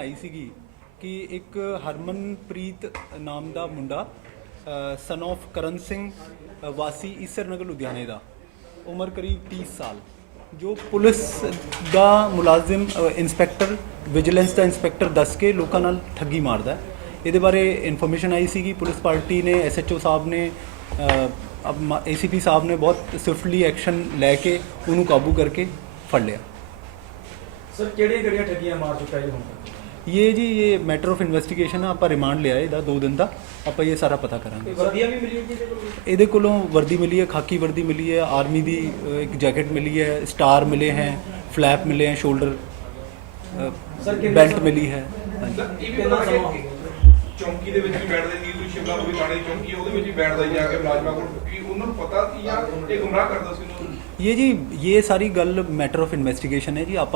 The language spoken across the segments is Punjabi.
ਆਈ ਸੀਗੀ ਕਿ ਇੱਕ ਹਰਮਨਪ੍ਰੀਤ ਨਾਮ ਦਾ ਮੁੰਡਾ ਸਨ of ਕਰਨ ਸਿੰਘ ਵਾਸੀ ਈਸਰ ਨਗਰ ਲੁਧਿਆਣੇ ਦਾ ਉਮਰ ਕਰੀਬ 30 ਸਾਲ ਜੋ ਪੁਲਿਸ ਦਾ ਮੁਲਾਜ਼ਮ ਅ, ਇੰਸਪੈਕਟਰ ਵਿਜੀਲੈਂਸ ਦਾ ਇੰਸਪੈਕਟਰ ਦੱਸ ਕੇ ਲੋਕਾਂ ਨਾਲ ਠੱਗੀ ਮਾਰਦਾ ਹੈ। ਇਹਦੇ ਬਾਰੇ ਇਨਫੋਰਮੇਸ਼ਨ ਆਈ ਸੀਗੀ ਪੁਲਿਸ ਪਾਰਟੀ ਨੇ ਐਸਐਚਓ ਸਾਹਿਬ ਨੇ ਏਸੀਪੀ ਸਾਹਿਬ ਨੇ ਬਹੁਤ ਸਵਿਫਟਲੀ ਐਕਸ਼ਨ ਲੈ ਕੇ ਉਹਨੂੰ ਕਾਬੂ ਕਰਕੇ ਫੜ ਲਿਆ। ਸਰ ਕਿਹੜੀਆਂ ਕਿਹੜੀਆਂ ਠੱਗੀਆਂ ਮਾਰ ਚੁੱਕਾ ਜੀ ਹੁਣ ਤੱਕ ਇਹ ਜੀ ਇਹ ਮੈਟਰ ਆਫ ਇਨਵੈਸਟੀਗੇਸ਼ਨ ਆ ਆਪਾਂ ਰਿਮਾਂਡ ਲਿਆ ਇਹਦਾ 2 ਦਿਨ ਦਾ ਆਪਾਂ ਇਹ ਸਾਰਾ ਪਤਾ ਕਰਾਂਗੇ ਵਰਦੀਆਂ ਵੀ ਮਿਲੀ ਜੀ ਇਹਦੇ ਕੋਲ ਇਹਦੇ ਕੋਲੋਂ ਵਰਦੀ ਮਿਲੀ ਹੈ ਖਾਕੀ ਵਰਦੀ ਮਿਲੀ ਹੈ ਆਰਮੀ ਦੀ ਅ, ਇੱਕ ਜੈਕਟ ਮਿਲੀ ਹੈ ਸਟਾਰ ਮਿਲੇ ਹੈ ਫਲੈਪ ਮਿਲੇ ਹੈ ਸ਼ੋਲਡਰ Sir, ਕਿੰਨੇ ਬੈਲਟ ਸਮ- ਮਿਲੀ ਹੈ ਹਾਂਜੀ ਇਹ ਵੀ ਕਿੰਨਾ ਪਤਾ ਸਮਾਂ ਹੋ ਕਿ ਗਿਆ ਚੌਂਕੀ ਦੇ ਵਿੱਚ ਵੀ ਬੈਠਦੇ ਨਹੀਂ ਤੁਸੀਂ ਸ਼ਿਮਲਾ ਨੂੰ ਵੀ ਥਾਣੇ ਦੀ ਚੌਂਕੀ ਹੈ, ਉਹਦੇ ਵਿੱਚ ਵੀ ਬੈਠਦਾ ਹੀ ਜਾ ਕੇ ਮੁਲਾਜ਼ਮਾਂ ਕੋਲ ਕਿ ਉਹਨਾਂ ਨੂੰ ਪਤਾ ਸੀ ਜਾਂ ਇਹ ਗੁੰਮਰਾਹ ਕਰਦਾ ਸੀ ਉਹਨਾਂ ਨੂੰ ये जी ये सारी गल मैटर ऑफ इन्वेस्टिगेशन है जी आप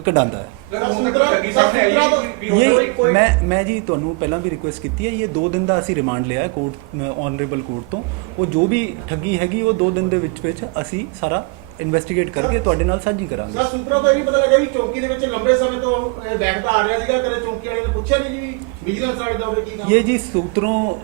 ਕਢਾਉਂਦਾ ਹੈ। ਇਹ ਮੈਂ ਮੈਂ ਜੀ ਤੁਹਾਨੂੰ ਪਹਿਲਾਂ ਵੀ ਰਿਕੁਐਸਟ ਕੀਤੀ ਹੈ ਇਹ 2 ਦਿਨ ਦਾ ਅਸੀਂ ਰਿਮਾਂਡ ਲਿਆ ਹੈ ਕੋਰਟ ਆਨਰੇਬਲ ਕੋਰਟ ਤੋਂ। ਉਹ ਜੋ ਵੀ ਠੱਗੀ ਹੈਗੀ ਉਹ 2 ਦਿਨ ਦੇ ਵਿੱਚ ਵਿੱਚ ਅਸੀਂ ਸਾਰਾ ਇਨਵੈਸਟੀਗੇਟ ਕਰਕੇ ਤੁਹਾਡੇ ਨਾਲ ਸਾਂਝੀ ਕਰਾਂਗੇ। ਸਰ ਸੂਤਰਾਂ ਤੋਂ ਇਹ ਪਤਾ ਲੱਗਾ ਵੀ ਚੌਕੀ ਦੇ ਵਿੱਚ ਲੰਬੇ ਸਮੇਂ ਤੋਂ ਇਹ ਬੈਠਦਾ ਆ ਰਿਹਾ ਸੀਗਾ ਕਦੇ ਚੌਕੀ ਵਾਲੇ ਨੇ ਪੁੱਛਿਆ ਨਹੀਂ ਜੀ ਵਿਜੀਲੈਂਸ ਵਾਲੇ ਦਾ ਉਹਦੇ ਕੀ ਕੰਮ? ਇਹ ਜੀ ਸੂਤਰੋਂ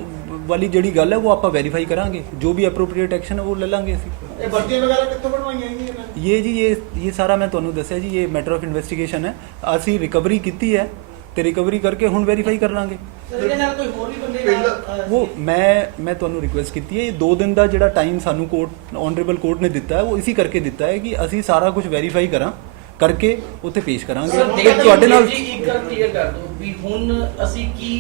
ਵਾਲੀ ਜਿਹੜੀ ਗੱਲ ਹੈ ਉਹ ਆਪਾਂ ਵੈਰੀਫਾਈ ਕਰਾਂਗੇ। ਜੋ ਵੀ ਅਪਰੋਪਰੀਏਟ ਐਕਸ਼ਨ ਹੈ ਉਹ ਲੈ ਲਾਂਗੇ ਅਸੀਂ। ਇਹ ਵਰਦੀਆਂ ਵਗੈਰਾ ਕਿੱਥੋਂ ਬਣਵਾਈਆਂ ਜੀ ਇਹਨਾਂ ਨੇ? ਇਹ ਜੀ ਇਹ ਇਹ ਸਾਰਾ ਮੈਂ ਤੁਹਾਨੂੰ ਦੱਸਿਆ ਜੀ ਇਹ ਮੈਟਰ ਆਫ ਇਨਵੈਸਟੀਗੇਸ਼ਨ ਹੈ। ਅਸੀਂ ਰਿਕਵਰੀ ਕੀਤੀ ਹੈ ਤੇ ਰਿਕਵਰੀ ਕਰਕੇ ਹੁਣ ਵੈਰੀਫਾਈ ਕਰ ਲਾਂਗੇ। ਇਹਦੇ ਨਾਲ ਕੋਈ ਹੋਰ ਵੀ ਬੰਦੇ ਨਾਲ ਅਹ, ਉਹ ਮੈਂ ਮੈਂ ਤੁਹਾਨੂੰ ਰਿਕੁਐਸਟ ਕੀਤੀ ਹੈ ਇਹ 2 ਦਿਨ ਦਾ ਜਿਹੜਾ ਟਾਈਮ ਸਾਨੂੰ ਕੋਰਟ ਆਨਰੇਬਲ ਕੋਰਟ ਨੇ ਦਿੱਤਾ ਹੈ ਉਹ ਇਸੇ ਕਰਕੇ ਦਿੱਤਾ ਹੈ ਕਿ ਅਸੀਂ ਸਾਰਾ ਕੁਝ ਵੈਰੀਫਾਈ ਕਰਾਂ ਕਰਕੇ ਉੱਥੇ ਪੇਸ਼ ਕਰਾਂਗੇ। ਸਰ ਤੇ ਤੁਹਾਡੇ ਨਾਲ ਜੀ ਇੱਕ ਗੱਲ ਕਲੀਅਰ ਕਰ ਦਿਓ ਵੀ ਹੁਣ ਅਸੀਂ ਕੀ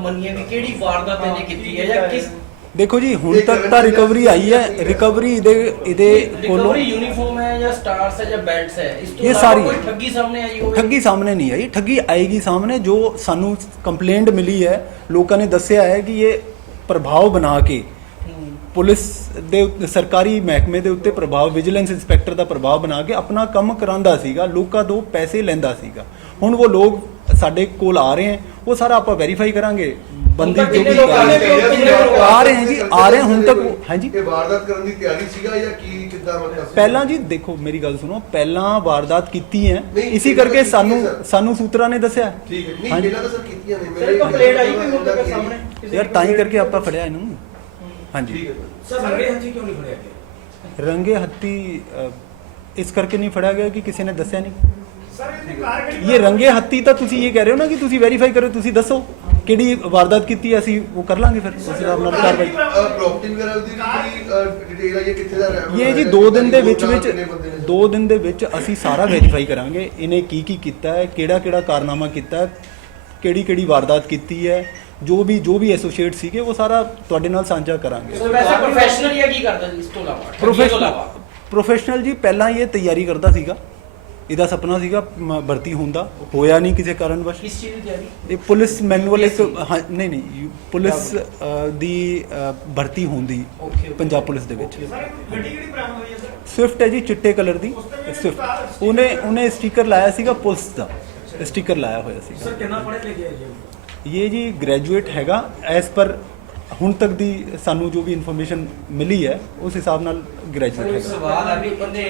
ਮੰਨੀਏ ਵੀ ਕਿਹੜੀ ਵਾਰਦਾਤ ਇਹਨੇ ਕੀਤੀ ਹੈ ਜਾਂ ਕਿਸ ਦੇਖੋ ਜੀ ਹੁਣ ਤੱਕ ਤਾਂ ਰਿਕਵਰੀ ਆਈ ਹੈ ਰਿਕਵਰੀ ਇਹਦੇ ਇਹਦੇ ਕੋਲੋਂ ਰਿਕਵਰੀ ਯੂਨੀਫਾਰਮ ਹੈ ਜਾਂ ਸਟਾਰਸ ਹੈ ਜਾਂ ਬੈਲਟਸ ਹੈ ਇਸ ਤੋਂ ਇਹ ਇਲਾਵਾ ਸਾਰੀ ਕੋਈ ਠੱਗੀ ਸਾਹਮਣੇ ਆਈ ਹੋਵੇ ਠੱਗੀ ਸਾਹਮਣੇ ਨਹੀਂ ਆਈ ਠੱਗੀ ਆਏਗੀ ਸਾਹਮਣੇ ਜੋ ਸਾਨੂੰ ਕੰਪਲੇਂਟ ਮਿਲੀ ਹੈ ਲੋਕਾਂ ਨੇ ਦੱਸਿਆ ਹੈ ਕਿ ਇਹ ਪ੍ਰਭਾਵ ਬਣਾ ਕੇ ਹੂੰ। ਪੁਲਿਸ ਦੇ ਉੱਤੇ- ਸਰਕਾਰੀ ਮਹਿਕਮੇ ਦੇ ਉੱਤੇ ਪ੍ਰਭਾਵ ਵਿਜੀਲੈਂਸ ਇੰਸਪੈਕਟਰ ਦਾ ਪ੍ਰਭਾਵ ਬਣਾ ਕੇ ਆਪਣਾ ਕੰਮ ਕਰਾਂਦਾ ਸੀਗਾ ਲੋਕਾਂ ਤੋਂ ਪੈਸੇ ਲੈਂਦਾ ਸੀਗਾ ਹੁਣ ਉਹ ਲੋਕ ਸਾਡੇ ਕੋਲ ਆ ਰਹੇ ਹਨ ਉਹ ਸਾਰਾ ਆਪਾਂ ਵੈਰੀਫਾਈ ਕਰਾਂਗੇ ਬੰਦੀ ਜੋ ਕਿੰਨੇ ਵੀ ਲੋਕ ਆ ਰਹੇ ਹਨ ਜੀ ਆ ਰਹੇ ਹੁਣ ਤੱਕ ਹਾਂਜੀ। ਇਹ ਵਾਰਦਾਤ ਕਰਨ ਦੀ ਤਿਆਰੀ ਸੀਗਾ ਜਾਂ ਕੀ ਕਿੱਦਾਂ ਮਤਲਬ ਸੀ? ਪਹਿਲਾਂ ਜੀ ਦੇਖੋ ਮੇਰੀ ਗੱਲ ਸੁਣੋ ਪਹਿਲਾਂ ਵਾਰਦਾਤ ਕੀਤੀ ਹੈ। ਇਸੇ ਕਰਕੇ ਸਾਨੂੰ ਹੈ। ਸਾਨੂੰ ਸੂਤਰਾਂ ਨੇ ਦੱਸਿਆ। ਠੀਕ ਹੈ। ਨਹੀਂ। ਪਹਿਲਾਂ ਤਾਂ ਸਰ ਕੀਤੀਆਂ ਨੇ ਸਰ ਕੰਪਲੇਂਟ ਆਈ ਕੋਈ ਹੁਣ ਤੱਕ ਸਾਹਮਣੇ? ਕਿਸੇ ਯਾਰ ਤਾਂ ਹੀ ਕਰਕੇ ਆਪਾਂ ਫੜਿਆ ਇਹਨੂੰ। ਹਾਂਜੀ। ਠੀਕ ਹੈ ਸਰ। ਰੰਗੇ ਹੱਥੀ ਕਿਉਂ ਨਹੀਂ ਫੜਿਆ ਗਿਆ? ਰੰਗੇ ਹੱਤੀ ਅ, ਇਸ ਕਰਕੇ ਨਹੀਂ ਫੜਿਆ ਗਿਆ ਕਿ ਕਿਸੇ ਨੇ ਦੱਸਿਆ ਨਹੀਂ। ਸਰ ਇਹਦੀ ਕਾਰ ਕਿਹੜੀ ਇਹ ਰੰਗੇ ਹੱਤੀ ਤਾਂ ਤੁਸੀਂ ਇਹ ਕਹਿ ਰਹੇ ਹੋ ਨਾ ਕਿ ਤੁਸੀਂ ਵੈਰੀਫਾਈ ਕਰੋ ਤੁਸੀਂ ਦੱਸੋ। ਕਿਹੜੀ ਵਾਰਦਾਤ ਕੀਤੀ ਹੈ, ਅਸੀਂ ਉਹ ਕਰ ਲਾਂਗੇ ਫਿਰ। ਉਸ ਹਿਸਾਬ ਨਾਲ ਕਾਰਵਾਈ। ਪ੍ਰਾਪਰਟੀ ਵਗੈਰਾ ਦੀ ਕੋਈ ਡਿਟੇਲ ਹੈ? ਕਿੱਥੇ ਦਾ ਵਾਲਾ ਇਹ ਜੀ ਹੈ, 2 ਦਿਨ ਦੇ ਵਿੱਚ ਕਿੰਨੇ ਵਿੱਚ ਬੰਦੇ ਨੇ? 2 ਦਿਨ ਦੇ ਵਿੱਚ ਅਸੀਂ ਸਾਰਾ ਵੈਰੀਫਾਈ ਕਰਾਂਗੇ। ਇਹਨੇ ਕੀ ਕੀ ਕੀਤਾ ਹੈ? ਕਿਹੜਾ ਕਿਹੜਾ ਕਾਰਨਾਮਾ ਕੀਤਾ ਹੈ? ਕਿਹੜੀ ਕਿਹੜੀ ਵਾਰਦਾਤ ਕੀਤੀ ਹੈ? ਜੋ ਵੀ ਜੋ ਵੀ ਐਸੋਸੀਏਟ ਸੀਗੇ ਉਹ ਸਾਰਾ ਤੁਹਾਡੇ ਨਾਲ ਸਾਂਝਾ ਕਰਾਂਗੇ। ਸਰ ਵੈਸੇ ਪ੍ਰੋਫੈਸ਼ਨਲ ਜਾਂ ਕੀ ਕਰਦਾ ਜੀ ਇਸ ਤੋਂ ਇਲਾਵਾ? ਠੱਗੀ ਤੋਂ ਪ੍ਰੋਫੈਸ਼ਨਲ ਇਲਾਵਾ? ਪ੍ਰੋਫੈਸ਼ਨਲ ਜੀ ਪਹਿਲਾਂ ਇਹ ਤਿਆਰੀ ਕਰਦਾ ਸੀਗਾ। ਇਹਦਾ ਸੁਪਨਾ ਸੀਗਾ ਮ- ਭਰਤੀ ਹੋਣ ਦਾ ਹੋਇਆ ਨਹੀਂ ਕਿਸੇ ਕਾਰਨਵਸ਼। ਕਿਸ ਚੀਜ਼ ਦੀ ਤਿਆਰੀ? ਇਹ ਪੁਲਿਸ ਮੈਨੂਅਲ ਇੱਕ ਹਾਂ, ਨਹੀਂ ਨਹੀਂ ਯੂ- ਪੁਲਿਸ ਅ, ਦੀ ਅ, ਭਰਤੀ ਹੁੰਦੀ Okay, okay. ਪੰਜਾਬ ਪੁਲਿਸ ਦੇ ਵਿੱਚ। ਗੱਡੀ ਕਿਹੜੀ ਬਰਾਮਦ ਹੋਈ ਹੈ ਸਰ? ਸਵਿਫਟ ਹੈ ਜੀ ਚਿੱਟੇ ਕਲਰ ਦੀ। ਸਵਿਫਟ। ਉਹਨੇ ਉਹਨੇ ਸਟicker ਲਾਇਆ ਸੀਗਾ ਪੁਲਿਸ ਦਾ। ਸਟicker ਲਾਇਆ ਹੋਇਆ ਸੀਗਾ। ਸਰ ਕਿੰਨਾ ਪੜ੍ਹੇ ਲਿਖੇ ਹੈ ਜੀ? ਇਹ ਜੀ ਗ੍ਰੈਜੂਏਟ ਹੈਗਾ ਐਸ ਪਰ ਹੁਣ ਤੱਕ ਦੀ ਸਾਨੂੰ ਜੋ ਵੀ ਇਨਫੋਰਮੇਸ਼ਨ ਮਿਲੀ ਹੈ ਉਸ ਹਿਸਾਬ ਨਾਲ ਗ੍ਰੈਜੂਏਟ ਹੈਗਾ ਸਵਾਲ ਹੈ ਵੀ ਬੰਦੇ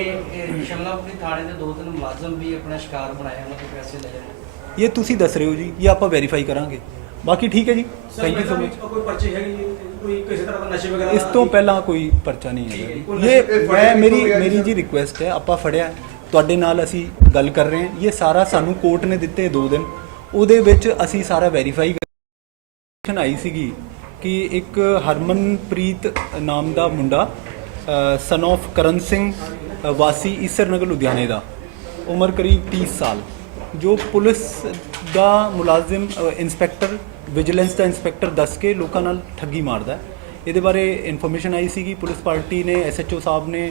ਸ਼ਮਲਾਪੁਰੀ ਥਾਣੇ ਦੇ ਦੋ ਤਿੰਨ ਮੁਲਾਜ਼ਮ ਵੀ ਆਪਣਾ ਸ਼ਿਕਾਰ ਬਣਾਇਆ ਉਹਨਾਂ ਤੋਂ ਪੈਸੇ ਲੈ ਜਾਂਦੇ ਇਹ ਤੁਸੀਂ ਦੱਸ ਰਹੇ ਹੋ ਜੀ ਇਹ ਆਪਾਂ ਵੈਰੀਫਾਈ ਕਰਾਂਗੇ ਬਾਕੀ ਠੀਕ ਹੈ ਜੀ ਥੈਂਕ ਯੂ ਸੋ ਮਚ ਕੋਈ ਪਰਚੇ ਹੈਗੀ? ਕੋਈ ਕਿਸੇ ਤਰ੍ਹਾਂ ਦਾ ਨਸ਼ੇ ਵਗੈਰਾ ਇਸ ਦਾ? ਤੋਂ ਪਹਿਲਾਂ ਕੋਈ ਪਰਚਾ ਨਹੀਂ ਹੈ। ਇਹ ਮੈਂ ਮੇਰੀ ਮੇਰੀ? ਜੀ ਰਿਕੁਐਸਟ ਹੈ ਆਪਾਂ ਫੜਿਆ ਤੁਹਾਡੇ ਨਾਲ ਅਸੀਂ ਗੱਲ ਕਰ ਰਹੇ ਹਾਂ ਇਹ ਸਾਰਾ ਸਾਨੂੰ ਕੋਰਟ ਨੇ ਦਿੱਤੇ 2 ਦਿਨ ਉਹਦੇ ਵਿੱਚ ਅਸੀਂ ਸਾਰਾ ਵੈਰੀਫਾਈ ਆਈ ਸੀਗੀ ਕਿ ਇੱਕ ਹਰਮਨਪ੍ਰੀਤ ਨਾਮ ਦਾ ਮੁੰਡਾ ਸਨ of ਕਰਨ ਸਿੰਘ ਅ, ਵਾਸੀ ਈਸਰ ਨਗਰ ਲੁਧਿਆਣੇ ਦਾ ਉਮਰ ਕਰੀਬ 30 ਸਾਲ ਜੋ ਪੁਲਿਸ ਦਾ ਮੁਲਾਜ਼ਮ ਅ, ਇੰਸਪੈਕਟਰ ਵਿਜੀਲੈਂਸ ਦਾ ਇੰਸਪੈਕਟਰ ਦੱਸ ਕੇ ਲੋਕਾਂ ਨਾਲ ਠੱਗੀ ਮਾਰਦਾ ਹੈ ਇਹਦੇ ਬਾਰੇ ਇਨਫੋਰਮੇਸ਼ਨ ਆਈ ਸੀਗੀ ਪੁਲਿਸ ਪਾਰਟੀ ਨੇ ਐਸਐਚਓ ਸਾਹਿਬ ਨੇ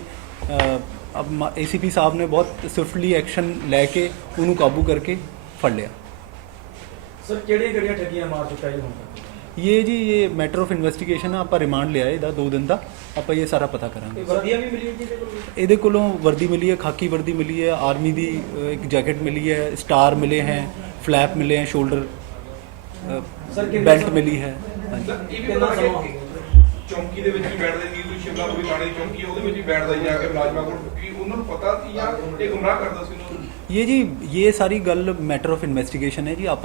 ਏਸੀਪੀ ਸਾਹਿਬ ਨੇ ਬਹੁਤ ਸਵਿਫਟਲੀ ਐਕਸ਼ਨ ਲੈ ਕੇ ਉਹਨੂੰ ਕਾਬੂ ਕਰਕੇ ਫੜ ਲਿਆ ਸਰ ਕਿਹੜੀਆਂ ਕਿਹੜੀਆਂ ਠੱਗੀਆਂ ਮਾਰ ਚੁੱਕਾ ਜੀ ਹੁਣ ਤੱਕ ਇਹ ਜੀ ਇਹ ਮੈਟਰ ਆਫ ਇਨਵੈਸਟੀਗੇਸ਼ਨ ਆ ਆਪਾਂ ਰਿਮਾਂਡ ਲਿਆ ਇਹਦਾ 2 ਦਿਨ ਦਾ ਆਪਾਂ ਇਹ ਸਾਰਾ ਪਤਾ ਕਰਾਂਗੇ ਵਰਦੀਆਂ ਵੀ ਮਿਲੀਆਂ ਜੀ ਇਹਦੇ ਕੋਲ ਇਹਦੇ ਕੋਲੋਂ ਵਰਦੀ ਮਿਲੀ ਹੈ ਖਾਕੀ ਵਰਦੀ ਮਿਲੀ ਹੈ ਆਰਮੀ ਦੀ ਅ, ਇੱਕ ਜੈਕਟ ਮਿਲੀ ਹੈ ਸਟਾਰ ਮਿਲੇ ਹੈ ਫਲੈਪ ਮਿਲੇ ਹੈ ਸ਼ੋਲਡਰ Sir, ਕਿੰਨੇ ਬੈਲਟ ਸਮ- ਮਿਲੀ ਹੈ ਹਾਂਜੀ ਸਰ, ਇਹ ਵੀ ਕਿੰਨਾ ਪਤਾ ਸਮਾਂ ਹੋ ਕਿ ਗਿਆ ਚੌਂਕੀ ਦੇ ਵਿੱਚ ਵੀ ਬੈਠਦੇ ਨੀਰੂ ਸ਼ਿਮਲਾ ਪੂਰੀ ਥਾਣੇ ਦੀ ਚੌਂਕੀ ਹੈ, ਉਹਦੇ ਵਿੱਚ ਵੀ ਬੈਠਦਾ ਸੀ ਜਾ ਕੇ ਮੁਲਾਜ਼ਮਾਂ ਕੋਲ ਕਿ ਉਹਨਾਂ ਨੂੰ ਪਤਾ ਸੀ ਜਾਂ ਇਹ ਗੁੰਮਰਾਹ ਕਰਦਾ ਸੀ ਉਹਨਾਂ ਨੂੰ ये जी ये सारी गल मैटर ऑफ इन्वेस्टिगेशन है जी आप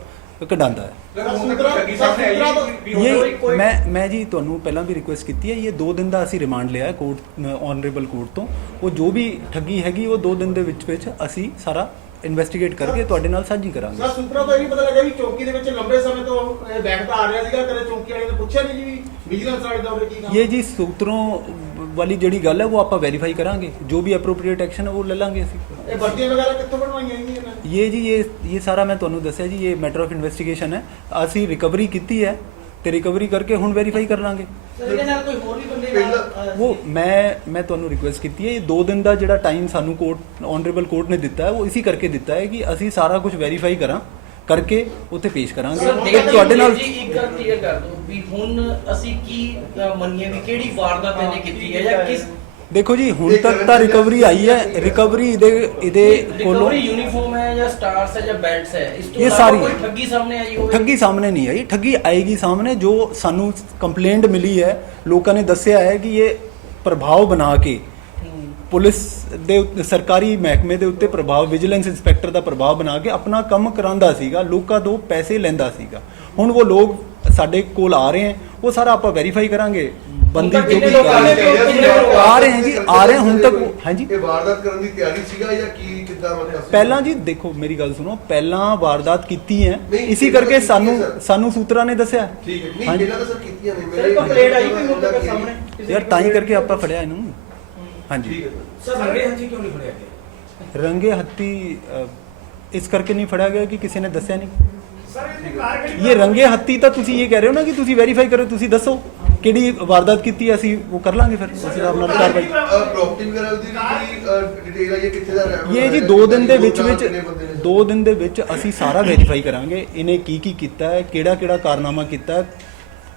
ਕਢਾਉਂਦਾ ਹੈ। ਇਹ ਮੈਂ ਮੈਂ ਜੀ ਤੁਹਾਨੂੰ ਪਹਿਲਾਂ ਵੀ ਰਿਕੁਐਸਟ ਕੀਤੀ ਹੈ ਇਹ 2 ਦਿਨ ਦਾ ਅਸੀਂ ਰਿਮਾਂਡ ਲਿਆ ਹੈ ਕੋਰਟ ਆਨਰੇਬਲ ਕੋਰਟ ਤੋਂ। ਉਹ ਜੋ ਵੀ ਠੱਗੀ ਹੈਗੀ ਉਹ 2 ਦਿਨ ਦੇ ਵਿੱਚ ਵਿੱਚ ਅਸੀਂ ਸਾਰਾ ਇਨਵੈਸਟੀਗੇਟ ਕਰਕੇ ਤੁਹਾਡੇ ਨਾਲ ਸਾਂਝੀ ਕਰਾਂਗੇ। ਸਰ ਸੂਤਰਾਂ ਤੋਂ ਇਹ ਵੀ ਪਤਾ ਲੱਗਾ ਵੀ ਚੌਕੀ ਦੇ ਵਿੱਚ ਲੰਬੇ ਸਮੇਂ ਤੋਂ ਇਹ ਬੈਠਦਾ ਆ ਰਿਹਾ ਸੀਗਾ ਕਦੇ ਚੌਕੀ ਵਾਲੇ ਨੇ ਪੁੱਛਿਆ ਨਹੀਂ ਜੀ ਵੀ ਵਿਜੀਲੈਂਸ ਵਾਲੇ ਦਾ ਉਰੇ ਕੀ ਕੰਮ? ਇਹ ਜੀ ਸੂਤਰੋਂ ਵਾਲੀ ਜਿਹੜੀ ਗੱਲ ਹੈ ਉਹ ਆਪਾਂ ਵੈਰੀਫਾਈ ਕਰਾਂਗੇ। ਜੋ ਵੀ ਐਪਰੋਪ੍ਰੀਏਟ ਐਕਸ਼ਨ ਹੈ ਉਹ ਲੈ ਲਾਂਗੇ ਅਸੀਂ। ਇਹ ਵਰਦੀਆਂ ਵਗੈਰਾ ਕਿੱਥੋਂ ਬਣਵਾਈਆਂ ਇਹਨਾਂ ਨੇ? ਇਹ ਜੀ ਇਹ ਇਹ ਸਾਰਾ ਮੈਂ ਤੁਹਾਨੂੰ ਦੱਸਿਆ ਜੀ ਇਹ ਮੈਟਰ ਆਫ ਇਨਵੈਸਟੀਗੇਸ਼ਨ ਹੈ। ਅਸੀਂ ਰਿਕਵਰੀ ਕੀਤੀ ਹੈ ਤੇ ਰਿਕਵਰੀ ਕਰਕੇ ਹੁਣ ਵੈਰੀਫਾਈ ਕਰ ਲਾਂਗੇ। ਸਰ ਇਹਦੇ ਨਾਲ ਕੋਈ ਹੋਰ ਵੀ ਬੰਦੇ ਪਹਿਲਾਂ- ਉਹ ਮੈਂ ਮੈਂ ਤੁਹਾਨੂੰ ਰਿਕੁਐਸਟ ਕੀਤੀ ਹੈ ਇਹ 2 ਦਿਨ ਦਾ ਜਿਹੜਾ ਟਾਈਮ ਸਾਨੂੰ ਕੋਰਟ ਆਨਰੇਬਲ ਕੋਰਟ ਨੇ ਦਿੱਤਾ ਹੈ ਉਹ ਇਸੇ ਕਰਕੇ ਦਿੱਤਾ ਹੈ ਕਿ ਅਸੀਂ ਸਾਰਾ ਕੁਝ ਵੈਰੀਫਾਈ ਕਰਾਂ ਕਰਕੇ ਉੱਥੇ ਪੇਸ਼ ਕਰਾਂਗੇ ਤੁਹਾਡੇ ਨਾਲ ਜੀ ਇੱਕ ਗੱਲ ਕਲੀਅਰ ਕਰ ਦਿਓ ਵੀ ਹੁਣ ਅਸੀਂ ਕੀ ਮੰਨੀਏ ਵੀ ਕਿਹੜੀ ਵਾਰਦਾਤ ਇਹਨੇ ਕੀਤੀ ਹੈ ਜਾਂ ਕਿਸ ਦੇਖੋ ਜੀ ਹੁਣ ਤੱਕ ਤਾਂ ਰਿਕਵਰੀ ਆਈ ਹੈ ਰਿਕਵਰੀ ਇਹਦੇ ਇਹਦੇ ਕੋਲੋਂ ਤੋਂ ਕੋਈ ਠੱਗੀ ਸਾਹਮਣੇ ਆਈ ਹੋਵੇ ਠੱਗੀ ਸਾਹਮਣੇ ਨਹੀਂ ਆਈ ਠੱਗੀ ਆਏਗੀ ਸਾਹਮਣੇ ਜੋ ਸਾਨੂੰ ਕੰਪਲੇਂਟ ਮਿਲੀ ਹੈ ਲੋਕਾਂ ਨੇ ਦੱਸਿਆ ਹੈ ਕਿ ਇਹ ਪ੍ਰਭਾਵ ਬਣਾ ਕੇ। ਪੁਲਿਸ ਦੇ ਉੱਤੇ ਸਰਕਾਰੀ ਮਹਿਕਮੇ ਦੇ ਉੱਤੇ ਪ੍ਰਭਾਵ ਵਿਜੀਲੈਂਸ ਇੰਸਪੈਕਟਰ ਦਾ ਪ੍ਰਭਾਵ ਬਣਾ ਕੇ ਆਪਣਾ ਕੰਮ ਕਰਾਂਦਾ ਸੀਗਾ ਲੋਕਾਂ ਤੋਂ ਪੈਸੇ ਲੈਂਦਾ ਸੀਗਾ ਹੁਣ ਉਹ ਲੋਕ ਸਾਡੇ ਕੋਲ ਆ ਰਹੇ ਹੈ ਉਹ ਸਾਰਾ ਆਪਾਂ ਵੈਰੀਫਾਈ ਕਰਾਂਗੇ ਬੰਦੀ ਜੋ ਵੀ ਆ ਰਹੇ ਹੈ ਜੀ ਆ ਰਹੇ ਹੁਣ ਤੱਕ ਹਾਂਜੀ। ਇਹ ਵਾਰਦਾਤ ਕਰਨ ਦੀ ਤਿਆਰੀ ਸੀਗਾ ਜਾਂ ਕੀ ਕਿੱਦਾਂ ਮਤਲਬ ਸੀ? ਪਹਿਲਾਂ ਜੀ ਦੇਖੋ ਮੇਰੀ ਗੱਲ ਸੁਣੋ ਪਹਿਲਾਂ ਵਾਰਦਾਤ ਕੀਤੀ ਹੈ। ਇਸੇ ਕਰਕੇ ਸਾਨੂੰ ਹੈ। ਸਾਨੂੰ ਸੂਤਰਾਂ ਨੇ ਦੱਸਿਆ। ਠੀਕ ਹੈ। ਨਹੀਂ ਤਾਂ ਸਰ ਕੀਤੀਆਂ ਨੇ ਸਰ ਕੰਪਲੇਂਟ ਆਈ ਕੋਈ ਹੁਣ ਤੱਕ ਸਾਹਮਣੇ? ਯਾਰ ਦੀ ਤਾਂ ਹੀ? ਕਰਕੇ ਆਪਾਂ ਫੜਿਆ ਇਹਨੂੰ। ਹਾਂਜੀ। ਠੀਕ ਹੈ ਸਰ। ਸਰ ਰੰਗੇ ਹੱਥੀ ਕਿਉਂ ਨਹੀਂ ਫੜਿਆ ਗਿਆ? ਰੰਗੇ ਹੱਤੀ ਅ, ਇਸ ਕਰਕੇ ਨਹੀਂ ਫੜਿਆ ਗਿਆ ਕਿ ਕਿਸੇ ਨੇ ਦੱਸਿਆ ਨਹੀਂ। ਇਹ ਰੰਗੇ ਹੱਤੀ ਤਾਂ ਤੁਸੀਂ ਇਹ ਕਹਿ ਰਹੇ ਹੋ ਨਾ ਕਿ ਤੁਸੀਂ ਵੈਰੀਫਾਈ ਕਰੋ ਤੁਸੀਂ ਦੱਸੋ। ਕਿਹੜੀ ਵਾਰਦਾਤ ਕੀਤੀ ਹੈ, ਅਸੀਂ ਉਹ ਕਰ ਲਾਂਗੇ ਫਿਰ ਅਸੀਂ ਆਪਣਾ ਕਾਰਵਾਈ। ਪ੍ਰਾਪਰਟੀ ਵਗੈਰਾ ਦੀ ਕੋਈ ਡਿਟੇਲ ਆਈ ਹੈ ਕਿੱਥੇ ਦਾ ਰਹਿਣ ਇਹ ਜੀ 2 ਦਿਨ ਦੇ ਵਿੱਚ ਵਿੱਚ ਬੰਦੇ ਨੇ? 2 ਦਿਨ ਦੇ ਵਿੱਚ ਅਸੀਂ ਸਾਰਾ ਵੈਰੀਫਾਈ ਕਰਾਂਗੇ ਇਹਨੇ ਕੀ ਕੀ ਕੀਤਾ ਹੈ ਕਿਹੜਾ ਕਿਹੜਾ ਕਾਰਨਾਮਾ ਕੀਤਾ ਹੈ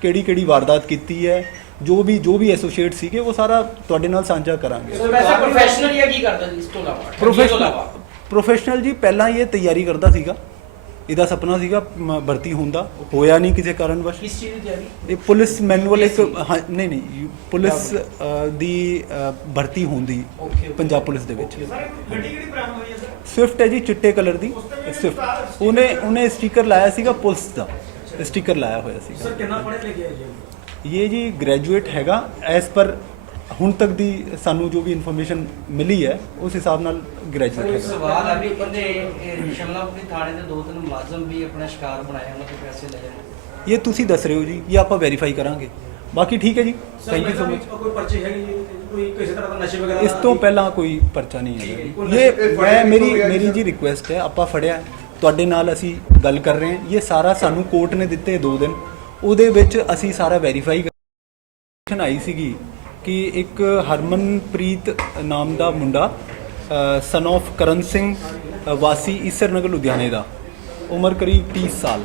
ਕਿਹੜੀ ਕਿਹੜੀ ਵਾਰਦਾਤ ਕੀਤੀ ਹੈ ਜੋ ਵੀ ਜੋ ਵੀ ਐਸੋਸੀਏਟ ਸੀਗੇ ਉਹ ਸਾਰਾ ਤੁਹਾਡੇ ਨਾਲ ਸਾਂਝਾ ਕਰਾਂਗੇ। ਸਰ ਵੈਸੇ ਪ੍ਰੋਫੈਸ਼ਨਲ ਜਾਂ ਕੀ ਕਰਦਾ ਜੀ ਇਸ ਤੋਂ ਪ੍ਰੋਫੈਸ਼ਨਲ ਇਲਾਵਾ? ਪ੍ਰੋਫੈਸ਼ਨਲ ਜੀ ਪਹਿਲਾਂ ਇਹ ਤਿਆਰੀ ਕਰਦਾ ਸੀਗਾ। ਇਹਦਾ ਸੁਪਨਾ ਸੀਗਾ ਮ- ਭਰਤੀ ਹੋਣ ਦਾ। ਹੋਇਆ ਨਹੀਂ ਕਿਸੇ ਕਾਰਨਵਸ਼। ਕਿਸ ਚੀਜ਼ ਦੀ ਤਿਆਰੀ ਇਹ ਪੁਲਿਸ ਮੈਨੂਅਲ ਇੱਕ ਹਾਂ, ਨਹੀਂ ਨਹੀਂ ਯੂ- ਪੁਲਿਸ ਅ, ਦੀ ਅ, ਭਰਤੀ ਹੋਣ ਦੀ Okay. ਪੰਜਾਬ ਪੁਲਿਸ ਦੇ ਵਿੱਚ। ਗੱਡੀ ਕਿਹੜੀ ਬਰਾਮਦ ਹੋਈ ਹੈ ਸਰ? ਸਵਿਫਟ ਹੈ ਜੀ ਚਿੱਟੇ ਕਲਰ ਦੀ। ਸਵਿਫਟ। ਉਹਨੇ ਉਹਨੇ ਸਟicker ਲਾਇਆ ਸੀਗਾ ਪੁਲਿਸ ਦਾ। ਸਟicker ਲਾਇਆ ਹੋਇਆ ਸੀਗਾ। ਸਰ ਕਿੰਨਾ ਪੜ੍ਹੇ ਲਿਖੇ ਹੈ ਜੀ? ਇਹ ਜੀ ਗ੍ਰੈਜੂਏਟ ਹੈਗਾ ਐਸ ਪਰ ਹੁਣ ਤੱਕ ਦੀ ਸਾਨੂੰ ਜੋ ਵੀ ਇਨਫੋਰਮੇਸ਼ਨ ਮਿਲੀ ਹੈ ਉਸ ਹਿਸਾਬ ਨਾਲ ਗ੍ਰੈਜੂਏਟ ਹੈਗਾ ਸਵਾਲ ਆ ਵੀ ਬੰਦੇ ਸ਼ਮਲਾਪੁਰੀ ਥਾਣੇ ਦੇ ਦੋ ਤਿੰਨ ਮੁਲਾਜ਼ਮ ਵੀ ਆਪਣਾ ਸ਼ਿਕਾਰ ਬਣਾਏ ਉਹਨਾਂ ਤੋਂ ਪੈਸੇ ਲੈ ਰਹੇ ਇਹ ਤੁਸੀਂ ਦੱਸ ਰਹੇ ਹੋ ਜੀ ਇਹ ਆਪਾਂ ਵੈਰੀਫਾਈ ਕਰਾਂਗੇ। ਬਾਕੀ ਠੀਕ ਹੈ ਜੀ ਥੈਂਕ ਯੂ ਸੋ ਮਚ ਕੋਈ ਪਰਚੇ ਹੈਗੀ ਜੀ ਕੋਈ ਕਿਸੇ ਤਰ੍ਹਾਂ ਦਾ ਨਸ਼ੇ ਵਗੈਰਾ ਇਸ ਦਾ ਤੋਂ? ਪਹਿਲਾਂ ਕੋਈ ਪਰਚਾ ਨਹੀਂ ਹੈ, ਹੈਗਾ। ਕੋਈ ਜੀ। ਇਹ ਮੈਂ ਮੇਰੀ ਮੇਰੀ ਜੀ ਰਿਕੁਐਸਟ ਹੈ ਆਪਾਂ ਫੜਿਆ। ਤੁਹਾਡੇ ਨਾਲ ਅਸੀਂ ਗੱਲ ਕਰ ਰਹੇ ਹਾਂ। ਇਹ ਸਾਰਾ ਸਾਨੂੰ ਕੋਰਟ ਨੇ ਦਿੱਤੇ 2 ਦਿਨ। ਉਹਦੇ ਵਿੱਚ ਅਸੀਂ ਸਾਰਾ ਵੈਰੀਫਾਈ ਆਈ ਸੀਗੀ। ਕਿ ਇੱਕ ਹਰਮਨਪ੍ਰੀਤ ਨਾਮ ਦਾ ਮੁੰਡਾ ਸਨ of ਕਰਨ ਸਿੰਘ ਵਾਸੀ ਈਸਰ ਨਗਰ ਲੁਧਿਆਣੇ ਦਾ ਉਮਰ ਕਰੀਬ 30 ਸਾਲ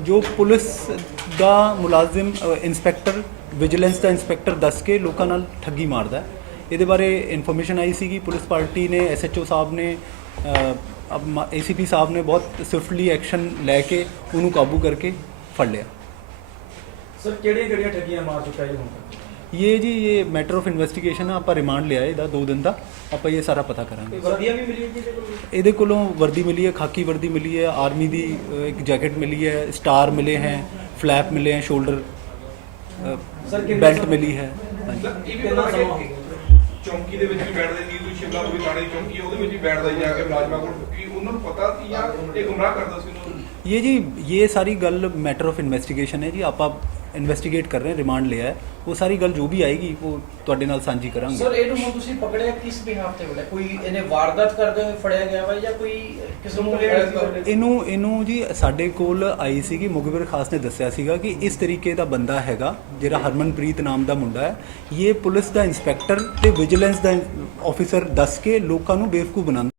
ਜੋ ਪੁਲਿਸ ਦਾ ਮੁਲਾਜ਼ਮ ਅ, ਇੰਸਪੈਕਟਰ ਵਿਜੀਲੈਂਸ ਦਾ ਇੰਸਪੈਕਟਰ ਦੱਸ ਕੇ ਲੋਕਾਂ ਨਾਲ ਠੱਗੀ ਮਾਰਦਾ ਹੈ। ਇਹਦੇ ਬਾਰੇ ਇਨਫੋਰਮੇਸ਼ਨ ਆਈ ਸੀ ਕਿ ਪੁਲਿਸ ਪਾਰਟੀ ਨੇ ਐਸਐਚਓ ਸਾਹਿਬ ਨੇ ਏਸੀਪੀ ਸਾਹਿਬ ਨੇ ਬਹੁਤ ਸਵਿਫਟਲੀ ਐਕਸ਼ਨ ਲੈ ਕੇ ਉਹਨੂੰ ਕਾਬੂ ਕਰਕੇ ਫੜ ਲਿਆ। ਸਰ ਕਿਹੜੀਆਂ ਕਿਹੜੀਆਂ ਠੱਗੀਆਂ ਮਾਰ ਚੁੱਕਾ ਜੀ ਹੁਣ ਇਹ ਜੀ ਇਹ ਮੈਟਰ ਆਫ ਇਨਵੈਸਟੀਗੇਸ਼ਨ ਆ ਆਪਾਂ ਰਿਮਾਂਡ ਲਿਆ ਇਹਦਾ 2 ਦਿਨ ਦਾ ਆਪਾਂ ਇਹ ਸਾਰਾ ਪਤਾ ਕਰਾਂਗੇ ਵਰਦੀਆਂ ਵੀ ਮਿਲੀਆਂ ਜੀ ਇਹਦੇ ਕੋਲ ਇਹਦੇ ਕੋਲੋਂ ਵਰਦੀ ਮਿਲੀ ਹੈ ਖਾਕੀ ਵਰਦੀ ਮਿਲੀ ਹੈ ਆਰਮੀ ਦੀ ਇੱਕ ਜੈਕਟ ਮਿਲੀ ਹੈ ਸਟਾਰ ਮਿਲੇ ਹੈ ਫਲੈਪ ਮਿਲੇ ਹੈ ਸ਼ੋਲਡਰ ਬੈਲਟ ਮਿਲੀ ਹੈ ਹਾਂਜੀ ਇਹ ਵੀ ਹੋ ਕਿ ਗਿਆ ਚੌਂਕੀ ਦੇ ਵਿੱਚ ਵੀ ਬੈਠਦੇ ਨੀਰੂ ਸ਼ਿਮਲਾ ਪੂਰੀ ਥਾਣੇ ਦੀ ਚੌਂਕੀ ਹੈ, ਉਹਦੇ ਵਿੱਚ ਵੀ ਬੈਠਦਾ ਸੀ ਜਾ ਕੇ ਮੁਲਾਜ਼ਮਾਂ ਕੋਲ ਕਿ ਉਹਨਾਂ ਨੂੰ ਪਤਾ ਸੀ ਜਾਂ ਇਹ ਗੁੰਮਰਾਹ ਕਰਦਾ ਸੀ ਉਹਨਾਂ ਨੂੰ ਇਹ ਜੀ ਇਹ ਸਾਰੀ ਗੱਲ ਮੈਟਰ ਆਫ ਇਨਵੈਸਟੀਗੇਸ਼ਨ ਹੈ ਜੀ ਆਪਾਂ ਇਨਵੈਸਟੀਗੇਟ ਕਰ ਰਹੇ ਹਾਂ ਰਿਮਾਂਡ ਲਿਆ ਹੈ। ਉਹ ਸਾਰੀ ਗੱਲ ਜੋ ਵੀ ਆਏਗੀ ਉਹ ਤੁਹਾਡੇ ਨਾਲ ਸਾਂਝੀ ਕਰਾਂਗੇ। ਸਰ ਇਹਨੂੰ ਹੁਣ ਤੁਸੀਂ ਪਕੜਿਆ ਕਿਸ ਬਿਹਾਫ ਤੇ ਬੜਾ ਕੋਈ ਇਹਨੇ ਵਾਰਦਾਤ ਕਰਦੇ ਹੋਏ ਫੜਿਆ ਗਿਆ ਵਾ ਜਾਂ ਕੋਈ ਕਿਸੇ ਨੂੰ ਸੀ? ਇਹਨੂੰ ਇਹਨੂੰ ਜੀ ਸਾਡੇ ਕੋਲ ਆਈ ਸੀਗੀ ਮੁਖਬਰ ਖਾਸ ਨੇ ਦੱਸਿਆ ਸੀਗਾ ਕਿ ਇਸ ਤਰੀਕੇ ਦਾ ਬੰਦਾ ਹੈਗਾ ਜਿਹੜਾ ਹਰਮਨਪ੍ਰੀਤ ਨਾਮ ਦਾ ਮੁੰਡਾ ਹੈ। ਇਹ ਪੁਲਿਸ ਦਾ ਇੰਸਪੈਕਟਰ ਤੇ ਵਿਜੀਲੈਂਸ ਦਾ ਆਫੀਸਰ ਦੱਸ ਕੇ ਲੋਕਾਂ ਨੂੰ ਬੇਵਕੂਫ ਬਣਾਉਂਦਾ